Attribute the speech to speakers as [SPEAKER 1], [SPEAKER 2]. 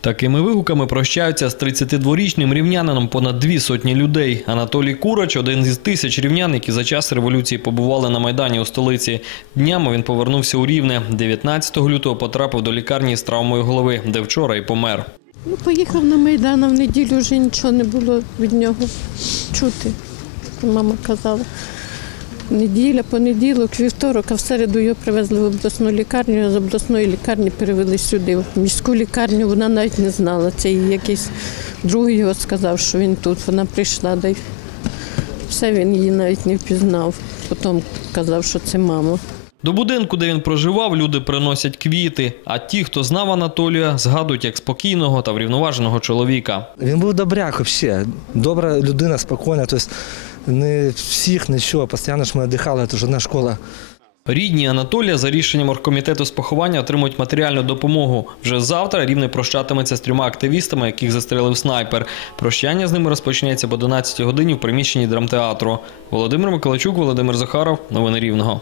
[SPEAKER 1] Такими вигуками прощаються з 32-річним рівнянином понад дві сотні людей. Анатолій Курач один із тисяч рівнян, які за час революції побували на майдані у столиці. Днями він повернувся у Рівне. 19 лютого потрапив до лікарні з травмою голови, де вчора і помер.
[SPEAKER 2] Ну, поїхав на Майдан, а в неділю вже нічого не було від нього чути. Мама казала. Неділя, понеділок, вівторок, а в середу його привезли в обласну лікарню, а з обласної лікарні перевели сюди, в міську лікарню. Вона навіть не знала. Це їй якийсь другий його сказав, що він тут. Вона прийшла, да все він її навіть не впізнав. Потім казав, що це мама.
[SPEAKER 1] До будинку, де він проживав, люди приносять квіти. А ті, хто знав Анатолія, згадують як спокійного та врівноваженого чоловіка.
[SPEAKER 3] Він був добряк взагалі. Добра людина, спокійна. Тобто не всіх, нічого. Постійно ж ми дихали, це ж одна школа.
[SPEAKER 1] Рідні Анатолія за рішенням оргкомітету з поховання отримують матеріальну допомогу. Вже завтра рівне прощатиметься з трьома активістами, яких застрелив снайпер. Прощання з ними розпочнеться об 11 годині в приміщенні драмтеатру. Володимир Миколайчук, Володимир Захаров. Новини Рівного.